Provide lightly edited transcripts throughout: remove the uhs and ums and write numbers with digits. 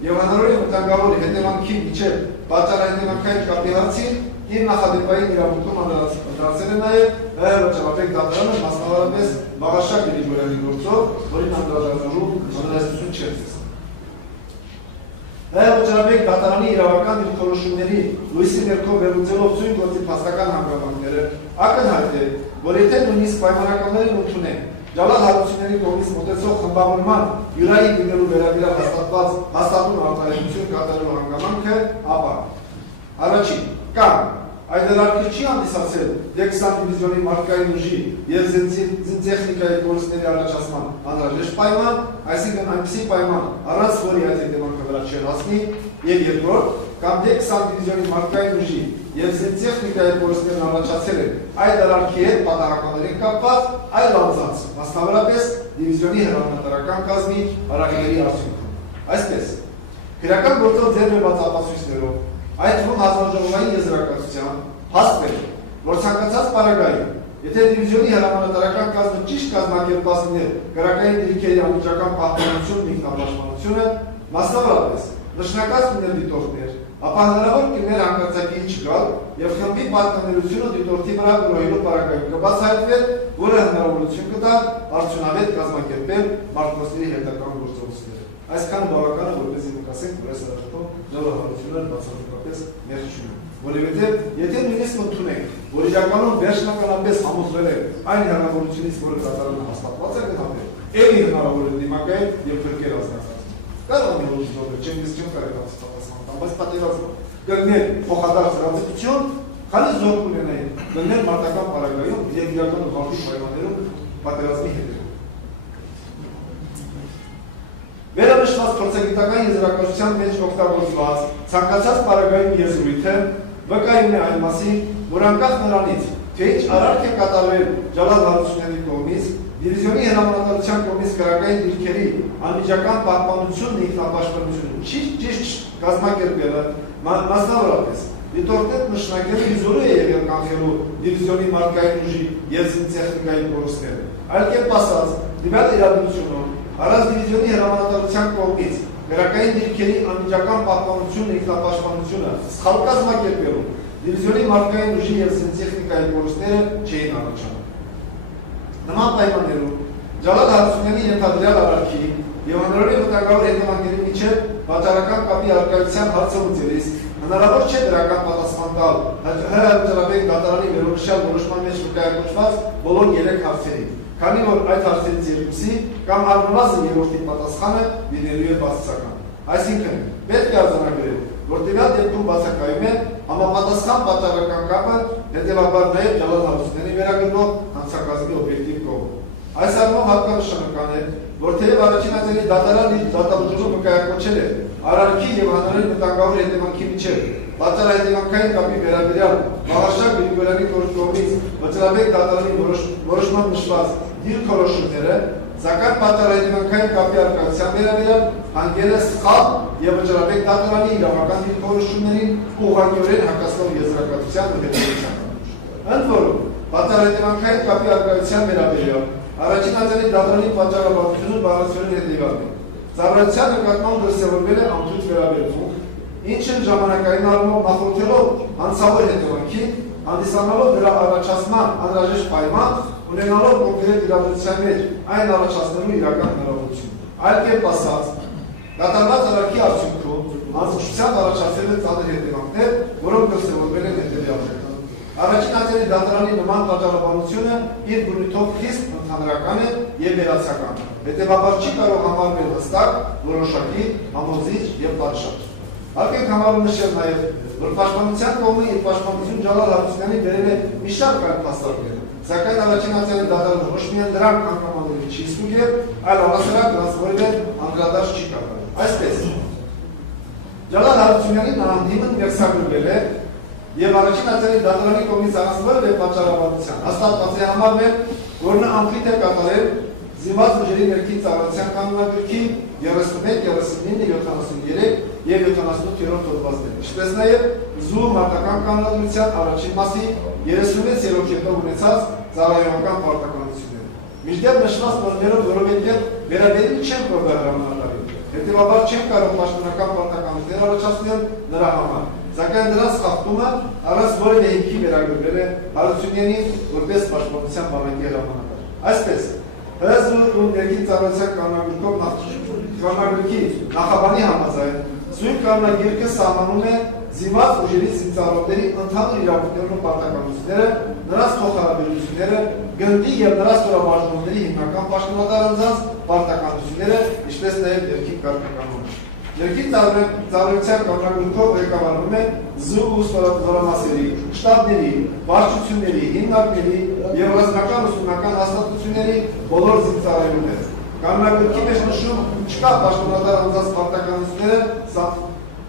եւ հանրային վտանգավոր հետևանքի միջև պատճառահետևանքային կապի հարցին իր նախադեպային իրավունքում անդրադարձել է նաեւ վճռաբեկ դատարանը մասնավորապես Մաղաշակ Գրիգորյանի գործով, որին անդրադառնալու անհրաժեշտություն չէր տեսել։ Վճռաբեկ դատարանի իրավական դիրքորոշումների լույսի ներքո վերլուծելով ծույն գործի փաստական հանգամանքները ակնհայտ է, որ եթե նույնիսկ պայմանականներին ընդունեն Ջալալ Հարությունյանի կողմից մոտեցող խմբավորման յուրայի գնելու վերաբերյալ հաստատուն արտահայտություն կատարելու հանգամանքը, ապա առաջին կամ այդ դեպքում չի հանդիսացել D20 դիվիզիոնի մարդկային ուժի եւ զինտեխնիկայի կորուստների առաջացման անհրաժեշտ պայման, այսինքն այնպիսի պայման, առանց որի այդ հետևանքը վրա չէր հասնի, եւ երկրորդ, կամ D20 դիվիզիոնի մարդկային ուժի եւ զինտեխնիկայի կորուստներն առաջացել են այդ դարարքի հետ պատահականներին կապված այլ անձանց, մասնավորապես դիվիզիոնի հրամանատարական կազմի հարավների արդյունքում։ Այսպես, քրեական գործով ձեռք բերված ապացույցներով այդ թվում հանձնաժողովային եզրակացության հաստատել, որ ցանկացած պարագայում, եթե դիվիզիոնի հրամանատարական կազմը ճիշտ կազմակերպված լիներ քրեական դիրքերի անմիջական պահպանությունն ինքնապաշտպանությունը, մասնավորապես նշանակած լիներ դիտորդներ, ապա հնարավոր կլիներ հանկարծակիի չգալ եւ խմբի պատկանելությունը դիտորդի վրա գրոհելու պարագայում կբացահայտվեր, որը հնարավորություն կտա արդյունավետ կազմակերպել մարտկոցների հետագան գործողությունները։ Այսքան բավական է, որպեսզի նկատենք, որ այս առաջով ժողովրդությունը բացառապես ներշուժում։ Որովհետև եթե նույնիսկ ընդունենք, որ իրականում վերջնականապես համոզվել է այն հնարավորությունից, որը կատարանը հաստատված է գտնվել, ելի հնարավոր է դիմակայել եւ փրկել ազգացած։ Կարող է լուծվել, չեմ կարող պատասխանել, բայց պատերազմը կգներ փոխադարձ հրաձգություն, քանի զոր կունենային, կգներ մարտական պարագայում եւ իրական ուղղակի պայմաններում պատերազմի հետ։ Վերանշված փորձագիտական եզրակացության մեջ օգտագործված ցանկացած պարագայում եզրույթը վկայում է այն մասին, որ անկախ նրանից, թե ինչ արարք է կատարվել Ջալալ Հարությունյանի կողմից, դիվիզիոնի հրամանատարության կողմից քրեական դիրքերի անմիջական պահպանությունն ինքնապաշտպանությունը ճիշտ կազմակերպելը, մասնավորապես դիտորդներ նշանակելու իզորու է եղել կանխելու դիվիզիոնի մարդկային ուժի եւ զինտեխնիկայի կորուստները։ Այլ կերպ ասած, դիմաց իրադրությունում առանց դիվիզիոնի հրամանատարության կողմից քրեական դիրքերի անմիջական պահպանությունն ինքնապաշտպանությունը սխալ կազմակերպելու դիվիզիոնի մարդկային ուժի եւ զինտեխնիկայի կորուստները չէին առաջանում։ Նման պայմաններում Ջալալ Հարությունյանի ենթադրյալ արարքի եւ հանրային վտանգավոր հետևանքների միջև վաճառական կապի արկայության հարցը լուծելիս հնարավոր չէ դրական պատասխան տալ Վճռաբեկ դատարանի վերոնշյալ որոշման մեջ վկայակոչված բոլոր 3 հարցերին, քանի որ այդ հարցերից երկուսի կամ առնվազն երրորդի պատասխանը լինելու է բացասական։ Այսինքն պետք է արձանագրել, որ տվյալ դեպքում բացակայում է համապատասխան պատճառական կապը, հետևաբար նաև Ջալալ Հարությունյանի վերագրնող հանցակազմի օբյեկտիվ կողմ։ Այս առումով հատկանշական է, որ թեև առաջին ատելի դատարանը իր դատավճռում վկայակոչել է արարքի եւ հանրային վտանգավոր հետևանքի միջև պատճառահետևանքային կապի վերաբերյալ Մաղաշակ Գրիգորյանի կողմից Վճռաբեկ դատարանի որոշման նշված դիրքորոշումները, սակայն պատճառահետևանքային կապի արկայության վերաբերյալ հանգել է սխալ եւ Վճռաբեկ դատարանի իրավական դիրքորոշումներին ուղղակիորեն հակասող եզրակացության ու հետևության։ Ընդ որում, պատճառահետևանքային կապի արկայության վերաբերյալ առաջին ատելի դատարանի պատճառաբանությունը բաղացիորեն հետևյալն է։ Ծառայության նկատմամբ դրսևորվել է անթույլ վերաբերմունք, ինչը ժամանակային առումով նախորդելով անցավոր հետևանքի, հանդիսանալով դրա առաջացման անհրաժեշտ պայման, ունենալով կոնկրետ իրադրության մեջ այն առաջացնելու իրական հնարավորություն։ Այլ կերպ ասած, դատարանած արարքի արդյունքում անզուգությամբ առաջացել է ծանր հետևանքներ, որոնք դրսևորվել են հետևյալները։ Առաջին ատելի դատարանի նման պատճառաբանությունը իր բնույթով խիստ ընդհանրական է եւ վերացական։ Հետևաբար չի կարող համարվել հստակ, որոշակի, համոզիչ եւ պատշաճ։ Հարկ է համարում նշել նաեւ, որ պաշտպանության կողմը իր պաշտպանություն Ջալալ Հարությունյանի բերել է մի շարք այլ փաստարկներ, սակայն առաջին ատելի դատարանը ոչ միայն դրանք հանգամանալի չի ստուգել, այլ առասարակ դրանց որևէ անդրադարձ չի կատարել։ Այսպես, Ջալալ Հարությունյանին անհիմն վերցագրվել է եւ առաջին ատելի դատարանի կողմից առանցվել է պատճառաբանության։ Հաստատված է համարվել, որ նա անփիտ է կատարել զինված ուժերի ներքին ծառայության կանոնագրքի 31, 39, 73 եւ 78-րդ հոդվածներ, ինչպես նաեւ ԶՈՒ մարտական կանոնադրության առաջին մասի 36-րդ կետով ունեցած ծառայողական պարտականությունները։ Մինչդեռ նշված նորմերով որովհետեւ վերաբերիչ չեն կողմնահարմարի, Հետևաբար չեն կարող պաշտոնական պարտականություններ առաջացնել նրա համար։ Սակայն դրանց խախտումը առանց որևէ հիմքի վերագրվել է Հարությունյանին որպես պաշտպանության բանակի հրամանատար։ Այսպես, ՀԶՈ ներքին ծառայության կանոնագրքի նախաբանի համաձայն զույգ կանոնագիրքը սահմանում է զինված ուժերի զինծառայողների ընդհանուր իրավունքներն ու պարտականությունները, նրանց փոխհարաբերությունները, գնդի եւ նրանց ստորաբաժանումների հիմնական պաշտոնատար անձանց պարտականությունները, ինչպես նաեւ ներքին կարգականոնը։ Ներքին ծառայության կանոնագրքով ղեկավարվում է ԶՈՒ ստորամասերի, շտաբների, վարչությունների, հիմնարկների եւ ռազմական ուսումնական հաստատությունների բոլոր զինծառայողները։ Կանոնագրքի մեջ նշում չկա պաշտոնատար անձանց պարտականությունները,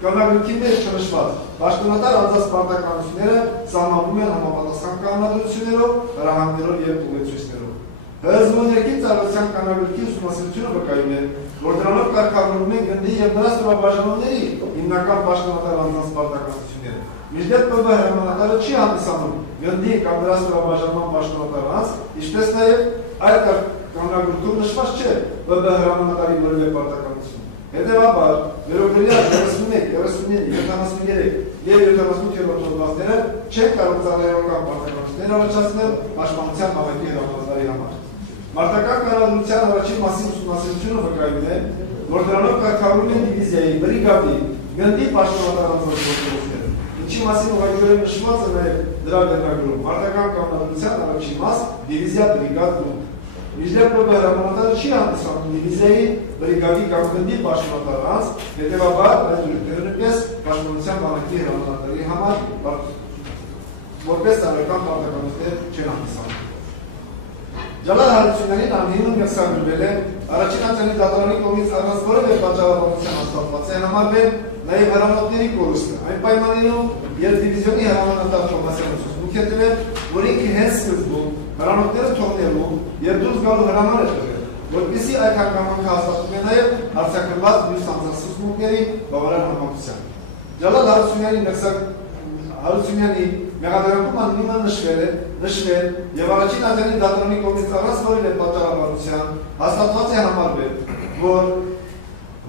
կանոնագրքի մեջ չնշված պաշտոնատար անձանց պարտականությունները սահմանվում են համապատասխան կանոնադրություններով, հրահանգներով եւ ուղեցույցներով։ ՀԶՈ ներքին ծառայության կանոնագրքի ուսումնասիրությունը վկայում է, որ դրանով կարգավորվում են գնդի եւ նրա ստորաբաժանումների հիմնական պաշտոնատար անձանց պարտականությունները։ Մինչդեռ ՊԲ հրամանատարը չի հանդիսանում գնդի կամ նրա ստորաբաժանման պաշտոնատար անձ, ինչպես նաեւ այլ կանոնագրքում նշված չէ ՊԲ հրամանատարի որևէ պարտականություն։ Հետևաբար, վերոգրյալ 31, 33, 73 եւ 78-րդ հոդվածները չեն կարող ծառայողական պարտականություններ առաջացնել պաշտպանության բանակի հրամանատարի համար։ Մարտական կառավարության առաջին մասի ուսումնասիրությունը վկայում է, որ դրանով կարգավորվում են դիվիզիայի, բրիգադի, գնդի պաշտոնատար անձանց գործողությունները, ինչի մասին ուղղակիորեն նշված է նաև դրա վերնագրում մարտական կառավարության առաջին մաս դիվիզիա, բրիգադ գունդ։ Մինչդեռ ՊԲ հրամանատարը չի հանդիսանում դիվիզիայի, բրիգադի կամ գնդի պաշտոնատար անձ, հետևաբար այս դրույթները նույնպես պաշտպանության բանակի հրամանատարի համար որպես ծառայական պարտականություններ չեն հանդիսանում։ Ջալալ Հարությունյանին անհիմն մեղսագրվել է առաջին ատյանի դատարանի կողմից առանց որևէ պատճառաբանության հաստատված է համարվել նաև հրամանատարների կորուստը, այն պայմաններում, երբ դիվիզիոնի հրամանատար Թոմասյանը ցուցմունք է տվել, որ ինքը հենց սկզբում հրամանատարները թողնելու եւ դուրս գալու հրաման է տվել, որպեսզի այդ հանգամանքը հաստատվում է նաև արձակնված մյուս անձանց ցուցմունքների բավարար համակցությամբ։ Ջալալ Հարությունյանի մեղադրանքում անհիմն նշվել եւ առաջին ատյանի դատարանի կողմից առանց որևէ պատճառաբանության հաստատված է համարվել, որ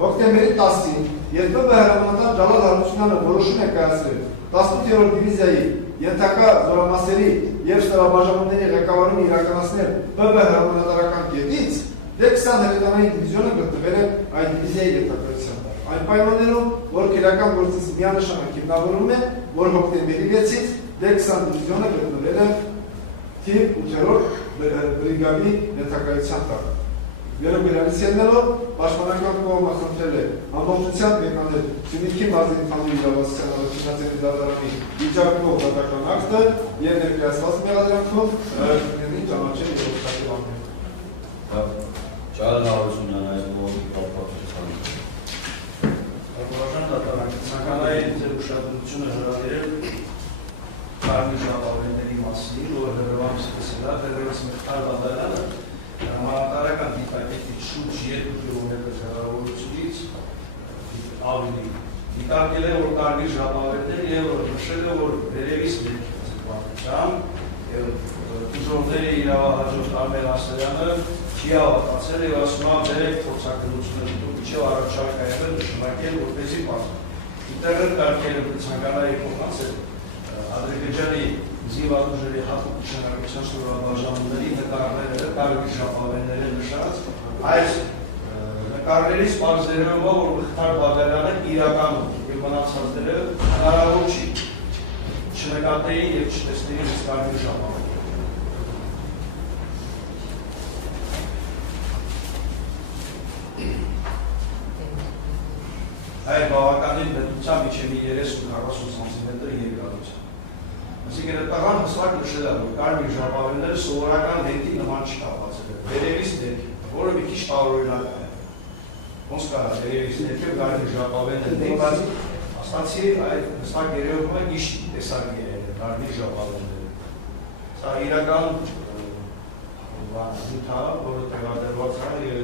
հոկտեմբերի 10-ին երբ ՊԲ հրամանատար Ջալալ Հարությունյանը որոշում է կայացրել 18-րդ դիվիզիայի ենթակա զորամասերի եւ ստորաբաժանումների ղեկավարումը իրականացնել ՊԲ հրամանատարական կետից, դե 20 հրետանային դիվիզիոնը գտնվել է այդ դիվիզիայի ենթակայության տակ։ Այն պայմաններում, որ քրեական գործից միանշանակ հիմնավորվում է, որ հոկտեմբերի 6-ից դե 20 դիվիզիոնը գտնվել է թիվ 8-րդ բրիգադի ենթակայության տակ։ Վերոգրյալից ելնելով, պաշտպանական կողմը խնդրել է ամբողջությամբ եկանել Սյունիքի մարզի ընդհանուր իրավասության առաջին ատյանի դատարանի վիճակվող դատական ակտը եւ ներկայացված մեղադրանքով հրաժարվելին ճանաչել եւ օգտակել անեն։ Ջալալ Հարությունյան այս ոլորտի կապակցությամբ։ Արտադրական դատարանի ցանկալային ձեր ուշադրությունը հրավիրել կարմիր ժապավենների մասին, որ հրավիրում սկսել է դեռևս մեղտար դատարանը հրամանատարական դիտարկեցից շուրջ 2 կիլոմետր հեռավորությունից ավելի դիտարկել է, որ կարմիր ժապավեններ եւ նշել է, որ վերևից ներքևությամբ եւ ուժորների իրավահաջորդ Արմեն Ասլյանը չի հավատացել եւ ասում է դերեք փորձակնությունները դուք առաջարկ եղել նշանակել որպեսի բաց։ Ինտերնետ կարգերը ցանկանայի կողմից Ադրբեջանի զինված ուժերի հատուկ նշանակության ստորաբաժանումների նկարները կարմիր ժապավենները նշած այս նկարներից բարձրացնում է, որ Մխիթար Բաղդասարյանը իրականում եւ մնացածները հնարավոր չի չնկատեին եւ չտեսնեին այս կարմիր ժապավենները։ Այդ բավականին բնության միջև 30-40 սանտիմետր երկարություն։ Այսինքն այդ տղան հստակ նշել է, որ կարմիր ժապավենները սովորական լենտի նման չկապացել են, վերևից ներքև, որը մի քիչ տարօրինակ է։ Ոնց կարա վերևից ներքև կարմիր ժապավենը դեպած աստացի այդ հստակ երևում է իշ տեսակի է կարմիր ժապավենները։ Սա իրական զութա, որը տեղադրված է եւ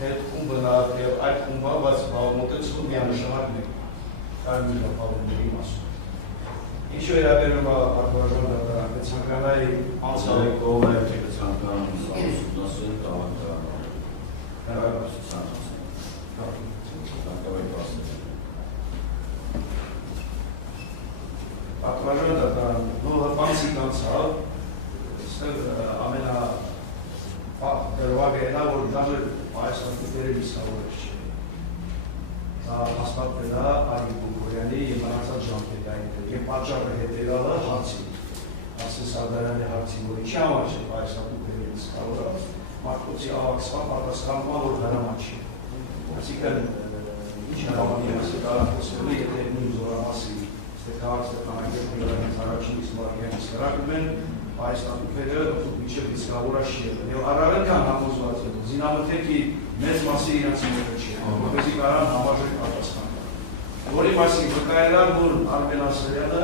հետ խումբը եւ այդ խումբը բայց մոտեցում միանշանակ մեկ կարմիր ժապավենների մասում։ Ինչ վերաբերում է արտադրական դատարանի ցանկալայի անցյալի կողմը ցանկանում ուսումնասիրել տավանդը։ Պատվարանը դատարան, հպանցի կանցավ, ամենա դրվագը ենա, որ դաժը այս ատուկերը լիսավորեր չէ։ Դա հաստատվել է Արգի Բուգորյանի և մնացած ժամկետային և պատճառը հետևյալը հարցի, ասես Սարդարյանի հարցի, որ ինչի համար չէ այս ատուկերը լիսավորը, մարդկոցի ավակսվա պատասխանումա, որ հրաման չի։ Այսինքն, ինչ հրամանի ասի կարախոսվելու, եթե նույն զորամասի Ստեքար Ստեփանակերտ միլիոնից առաջինից մարգյանից հրակում են, այս ատուկերը միջև իսկավորա չի եղել։ Եվ առավելքան համոզված է, զինամթերքի մեծ մասի իրենց մոտը չի եղել, որպեսզի կարան համաժեք պատասխան։ Որի մասին վկայելան, որ Արմեն Ասարյանը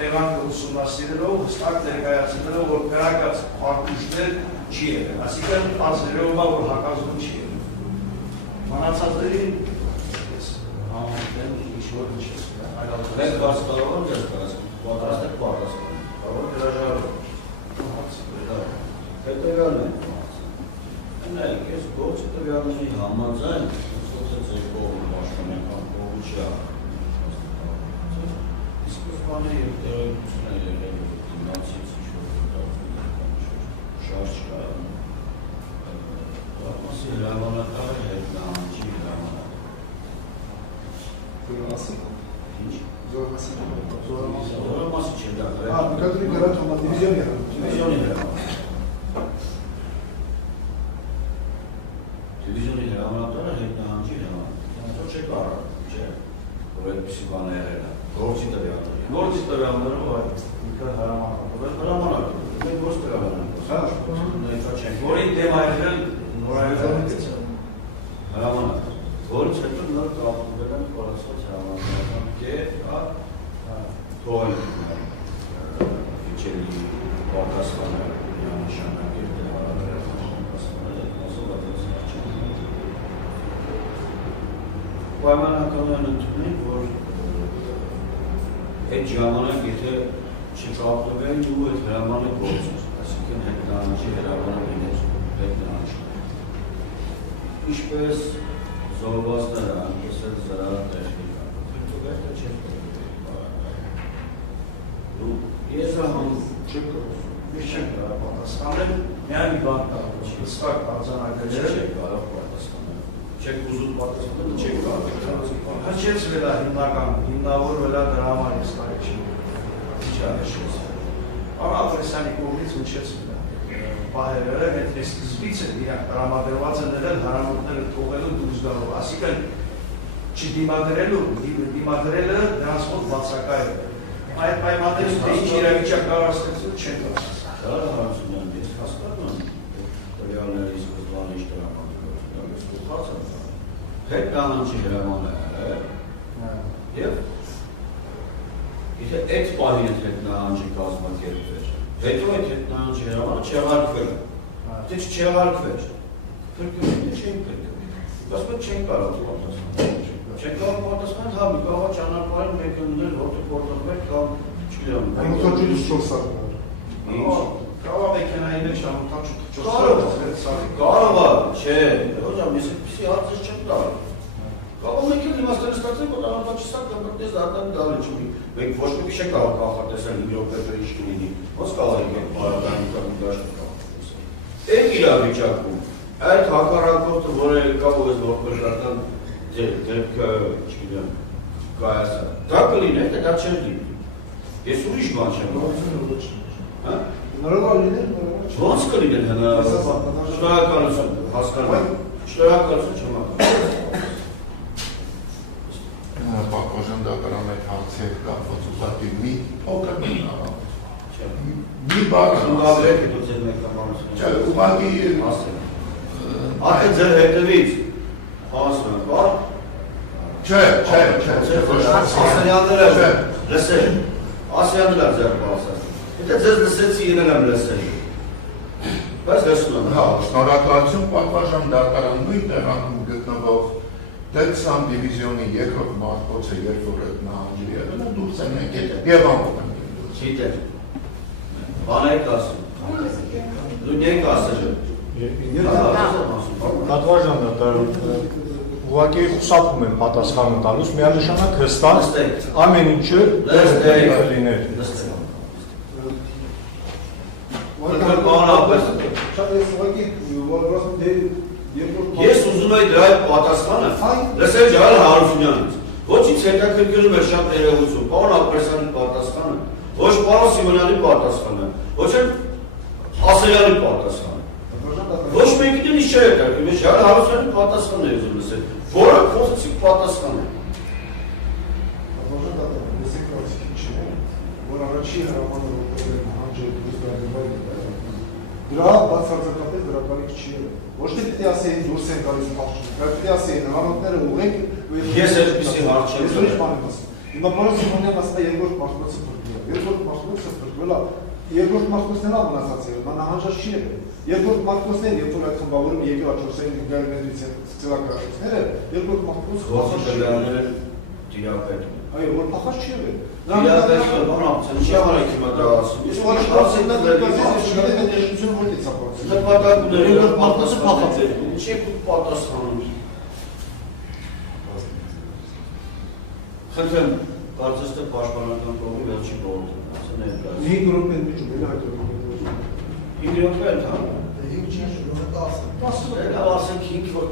տեղանքը ուսումնասիրելով, հստակ ներկայացնելով, որ կրակած պարտուշներ չի եղել, այսինքն ազերով, որ հակազդում չի եղել։ Մանացածներին համատեն ինչ-որ ինչ ես Մենք բարձրավորում ես կարասում, պատրաստեք պատրաստում,ավոր գրաժարում, հետևյալն են նայք, ես գործի տվյալների համաձայն, ուսոց է ձեր կողմ պաշտոնական կողմ չի իսկ ուսմանի և տեղեկություն է եղել, դիմացից ինչ-որ շարժ կա, մասի հրամանակարը հետ նահանջի հրամանակ։ Զորամասի չէ դա Նկատի գրած հոմա դիվիզիոնի Դիվիզիոնի հրամանատարը հետ նահանջի հրամանակ չէ կարող, չէ, որ այդպիսի բան է եղել է, գործի տվյալների Գործի տվյալներով այդ ինքը հրամանակ մենք ո՞ս տվյալներ որին դեմ այրվել նորայնից հրամանակ, որից հետո նոր կապվել են կորացված հրամանական կետ, թողել իչելի պատասխանը նշանակել պայմանականորեն ընդունենք, որ այդ ժամանակ եթե չկապվեն ու այդ հրամանը գործում, այսինքն հետ նահանջի հրամանը լիներ, հետ նահանջի։ Ինչպես զոհվածները, այնպես էլ զրահ տեխնիկա, հետո չէր Ես ահամ չեք կարող պատասխանել, միայն մի բան կարող չի, հստակ արձանագրել չեք կարող պատասխանել, չեք ուզում պատասխանել, չեք կարող հնչեցվել է հիմնական, հիմնավորվել է դրա համար ես կարիք չի ինչ անեշպես Պարոն Ալբերտյանի կողմից հնչեցվել է պահերը, այդ սկզբից է իրանք տրամադրված են եղել հարամուտները թողելու դուրս գալով, այսինքն չդիմադրելը դրանց մոտ բացակայ է Այդ պայմաններից թե ինչ իրավիճակ կարող ստեղծել չեն կարող։ Շատ հարցումն ես հասկանում եմ տվյալների սկզբանե ինչ տրամադրություն, հետ նահանջի հրամանը և եթե այդ պահին հետ նահանջի կազմակերպվեր, հետո այդ հետ նահանջի հրամանը չեղարկվել է, թե չեղարկվեր, փրկումին չեն փրկում, բայց մենք չեն կարող պատասխանել, չեն կարող պատասխանել, հա մի կարող ճանապարհին մեկ ընկնել, որտեղ փորձում կամ չգիտեմ, Ամոթաճուտից 4 սար Կարող մեքենայի մեջ ամոթաճուտ 4 սար Կարող է, չէ, հոջամ, ես այդպիսի հարցեր չեմ տալ Կարող մեքեն իմաստերը ստացել, որ ամոթաճիսակ կամ կրտես դատան գալի չունի Մենք ոչ մի չեք կարող կախատեսել 5 րոպե ինչ կլինի Ոնց կարող եք բարակային կամ դաշտ կախատեսել Այդ իրավիճակում, այդ հակառակորդը, որը կա ու ես որպետական դեպքը, չգիտեմ, կայացա Դա կլիներ, թե դա չեր լինի Ես ուրիշ բան չեմ Նորովալ լիներ, Ոնց կլիներ շնորհակալություն, հասկանում եմ, շնորհակալություն չեմ Պատվաժան դատարան այդ հարցի հետ կապված ուղղակի մի փոքր մի բան ուղղակի Արդեն ձեր հետևից հասնում եմ, բա Չէ Ասյանները լսել Ասյանները ձեր բասը Եթե ձեզ լսեցի եղել եմ լսել Բայց լսում եմ Շնորհակալություն պատվաժան դատարան նույն տեղանում գտնվող Դեցան դիվիզիոնի երկրորդ մարտկոցը երբ որ այդ նահանջի եղել է դուրս են եկել եւ ամոթ են Գիտեր Բան եք ասում Դու նեք ասել Պատվաժան դատարան ուղղակի խուսափում են պատասխանը տալուց, միանշանակ հստակ ամեն ինչը լիներ։ Ես ուզում եի դրա պատասխանը լսել Ջալալ Հարությունյանից։ Ոչինչ հետաքրքրում է շատ ներողություն, պարոն Ապրեսյանի պատասխանը, ոչ պարոն Սիմոնյանի պատասխանը, ոչ էլ Ասելյանի պատասխանը։ Ոչ մեկին ինչ չէ հետաքրքրում, ես Ջալալ Հարությունյանի պատասխանն եմ ուզում լսել, որը փոխեցիկ պատասխան է։ Որ առաջի հրամանը դրա բացարձակապես դրականից չի եղել։ Ոչ թե պիտի ասեին դուրս են գալիս փախչում, բայց պիտի ասեին հրամանները ուղղենք Ես այդպիսի հարց չեմ ուրիշ բան եմ ասում։ Հիմա պարոն Սիմոնյանն ասում է երկրորդ մարտկոցը փրկվել։ Երկրորդ մարտկոցը փրկվել է։ Երկրորդ մարտկոցն էլ մնացած է, նա նահանջած չի եղել։ Երկրորդ մարտկոցն էլ երբ որ այդ խմբավորումը եկել աչորսային գարմենից ծրագրավորները, երկրորդ մարտկոցը Ոսի դրաները տիրապետ։ Այո, որ փախած չի եղել։ Տիրապետ բանացան, չի համար եք հիմա դա ասում։ Ես ոչ ասեմ դա դերշություն որտից է փոխել։ նպատակները երկրորդ մարտկոցը փախած է։ Ինչի՞ պատասխանում։ Խնդրեմ, կարծես թե պաշտպանական կողմի վերջին գործը, ասա ներկայացնում։ 5 րոպե միջում, էլ այդ րոպե։ 5 րոպե ընդհանուր։ 5 չի, 10։ 10 րոպե, ասենք 5 որ